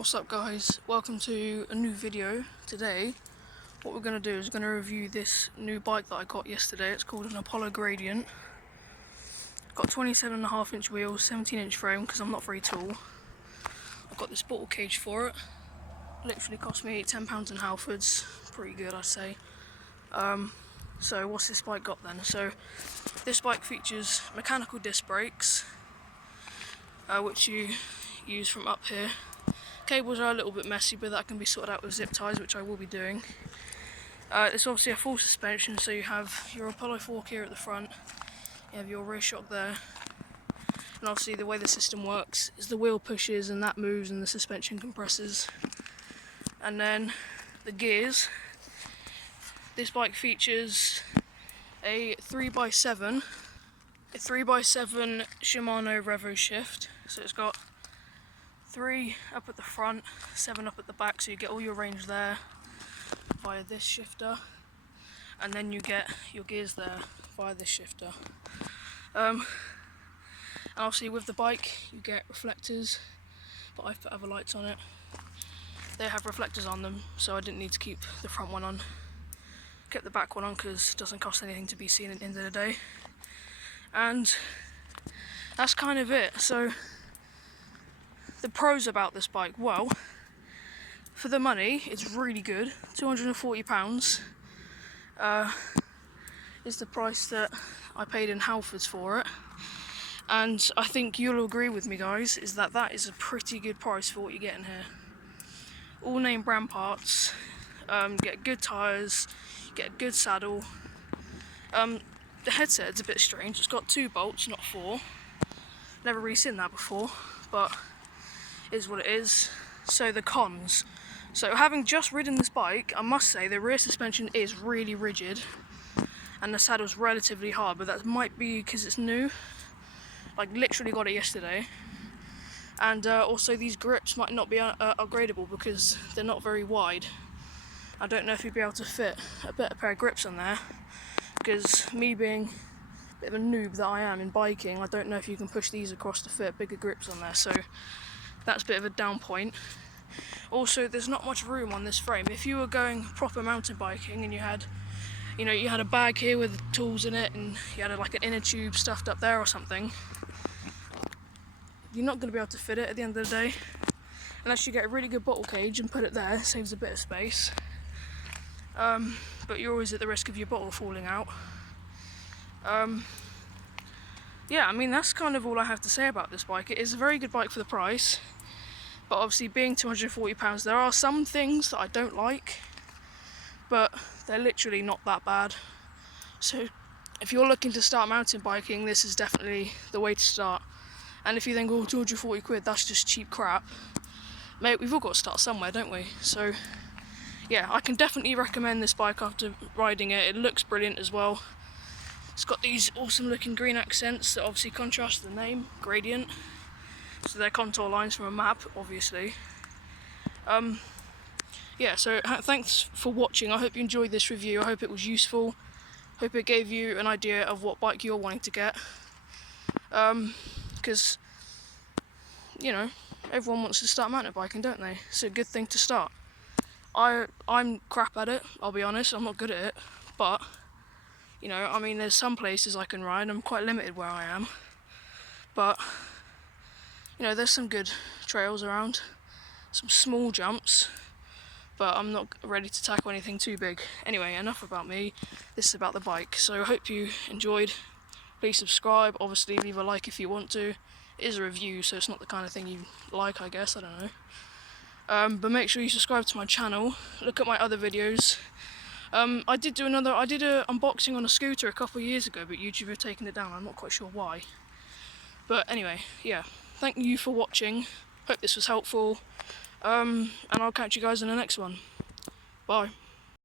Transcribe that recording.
What's up guys, welcome to a new video. Today what we're going to do is going to review this new bike that I got yesterday. It's called an Apollo Gradient. Got 27.5-inch wheels, 17-inch frame because I'm not very tall. I've got this bottle cage for it. Literally cost me £10 in Halfords. Pretty good, I'd say. So what's this bike got then? So this bike features mechanical disc brakes, which you use from up here. Cables are a little bit messy, but that can be sorted out with zip ties, which I will be doing. It's obviously a full suspension, so you have your Apollo fork here at the front, you have your rear shock there, and obviously the way the system works is the wheel pushes and that moves and the suspension compresses. And then the gears. This bike features a 3x7 Shimano Revo shift, so it's got 3 up at the front, 7 up at the back, so you get all your range there via this shifter, and then you get your gears there via this shifter. And obviously with the bike you get reflectors, but I've put other lights on it. They have reflectors on them, so I didn't need to keep the front one on. Kept the back one on because it doesn't cost anything to be seen at the end of the day. And that's kind of it. So the pros about this bike, well, for the money, it's really good. £240 is the price that I paid in Halfords for it. And I think you'll agree with me, guys, is that that is a pretty good price for what you're getting here. All name brand parts, get good tyres, get a good saddle. The headset's a bit strange, it's got 2 bolts, not 4. Never really seen that before, but is what it is. So the cons. So having just ridden this bike, I must say the rear suspension is really rigid and the saddle's relatively hard, but that might be because it's new. Like literally got it yesterday. And also these grips might not be upgradable because they're not very wide. I don't know if you'd be able to fit a better pair of grips on there, because me being a bit of a noob that I am in biking, I don't know if you can push these across to fit bigger grips on there, so that's a bit of a down point. Also, there's not much room on this frame. If you were going proper mountain biking and you had a bag here with tools in it and you had like an inner tube stuffed up there or something, you're not going to be able to fit it at the end of the day. Unless you get a really good bottle cage and put it there, it saves a bit of space. But you're always at the risk of your bottle falling out. Yeah, I mean, that's kind of all I have to say about this bike. It is a very good bike for the price, but obviously being £240, there are some things that I don't like, but they're literally not that bad. So if you're looking to start mountain biking, this is definitely the way to start. And if you think, oh, 240 quid, that's just cheap crap, mate, we've all got to start somewhere, don't we? So yeah, I can definitely recommend this bike after riding it. It looks brilliant as well. It's got these awesome looking green accents that obviously contrast the name, Gradient. So they're contour lines from a map, obviously. Yeah, so thanks for watching. I hope you enjoyed this review. I hope it was useful. Hope it gave you an idea of what bike you're wanting to get. Because, you know, everyone wants to start mountain biking, don't they? It's a good thing to start. I'm crap at it, I'll be honest. I'm not good at it, but you know, I mean, there's some places I can ride. I'm quite limited where I am, but you know, there's some good trails around, some small jumps, but I'm not ready to tackle anything too big. Anyway, enough about me. This is about the bike. So I hope you enjoyed. Please subscribe. Obviously, leave a like if you want to. It is a review, so it's not the kind of thing you like, I guess. I don't know. But make sure you subscribe to my channel. Look at my other videos. I did an unboxing on a scooter a couple of years ago, but YouTube have taken it down. I'm not quite sure why. But anyway, yeah. Thank you for watching. Hope this was helpful. And I'll catch you guys in the next one. Bye.